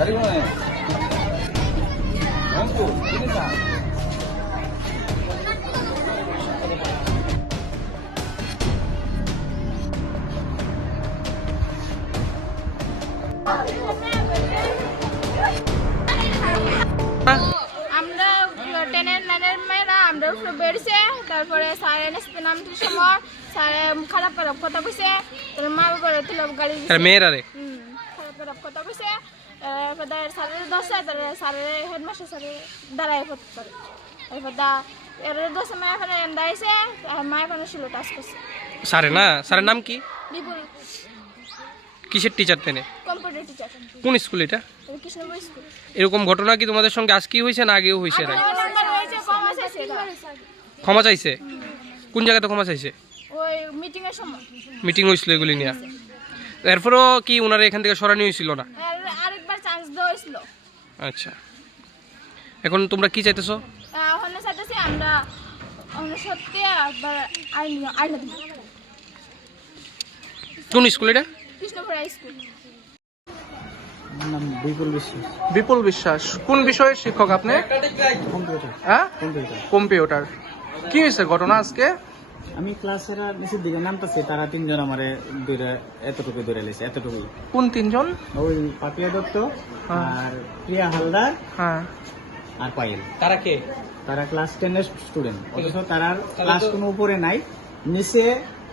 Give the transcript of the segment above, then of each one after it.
Dari mana? Mampu, ini tak. আমরা 10 লাইনের মেয়েরা আমরা উপরে বেরিয়েছে, তারপরে স্যার এনেছে নামটির সময় স্যার খারাপ খারাপ কথা কইছে, তোর মা বাবার তুলে গাড়ি মেয়েরা রে খারাপ খারাপ কথা কইছে। এরপর স্যারের দশে স্যারের হেডমাস্টার স্যারের দাঁড়ায় ফটো করে এরপর এর দশে মা এখন দাঁড়িয়েছে, মা এখন ছিল টাচ করছে। স্যারের না, স্যারের নাম কি? বিপুল। কিসের টিচার তেনে? Computer teacher. কোন স্কুল এটা? কৃষ্ণপুর স্কুল। এরকম ঘটনা কি তোমাদের সঙ্গে আজকেই হয়েছে না আগেও হয়েছে? ক্ষমা চাইছে? কোন জায়গাতে ক্ষমা চাইছে? ওই মিটিং এর সময় মিটিং হয়েছিল এগুলি নিয়ে। এরপরও কি ওনারা এখান থেকে সরানি হয়েছিল না? আরেকবার চান্স দেওয়া হয়েছিল। আচ্ছা, এখন তোমরা কি চাইতেছো? ওখানে চাইতেছি আমরা সত্যি একবার আইন দিব। কোন স্কুল এটা? কৃষ্ণপুর স্কুল। নাম বিপুল বিশ্বাস। বিপুল বিশ্বাস। কোন বিষয়ের শিক্ষক আপনি? কম্পিউটার। হ্যাঁ, কম্পিউটার। কম্পিউটার। কি হয়েছে ঘটনা আজকে? আমি ক্লাসের নিচের দিকে নামতেছি, তারা তিনজন আমারে এতটুকু ধরে লেছে, এতটুকুই। কোন তিনজন? ওই পাপিয়া দত্ত আর প্রিয়া হালদার হ্যাঁ। আর পায়েল। তারা কে? তারা ক্লাস 10 এর স্টুডেন্ট, অথচ তারা ক্লাস কোনো উপরে নাই, নিচে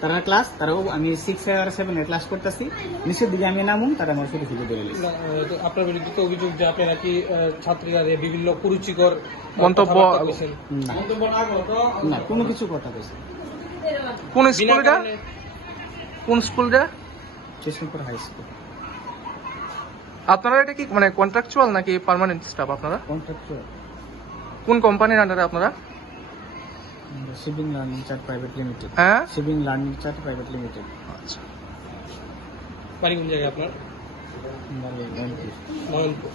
তারা ক্লাস, তারাও আমি 6 আর 7 এর ক্লাস করতেছি, নিচের দিকে আমি নামুন, তারা আমার শুধু শুধু ধরে লেছে। আপনার বিরুদ্ধে তো অভিযোগ যে আপনি নাকি ছাত্রীরা বিভিন্ন কুরুচিকর মন্তব্য না, কোনো কিছু কথা বলছে। কোন স্কুলটা? কোন স্কুলটা? Krishnapur high school. আপনারা এটা কি মানে কন্ট্রাকচুয়াল নাকি পার্মানেন্ট স্টাফ আপনারা? কন্ট্রাক্টর। কোন কোম্পানির আন্ডারে আপনারা? Shipping learning chart private limited. হ্যাঁ, shipping learning chart private limited. আচ্ছা। বাড়ি কোন জায়গায় আপনার? বাড়ি ময়নপুর। ময়নপুর।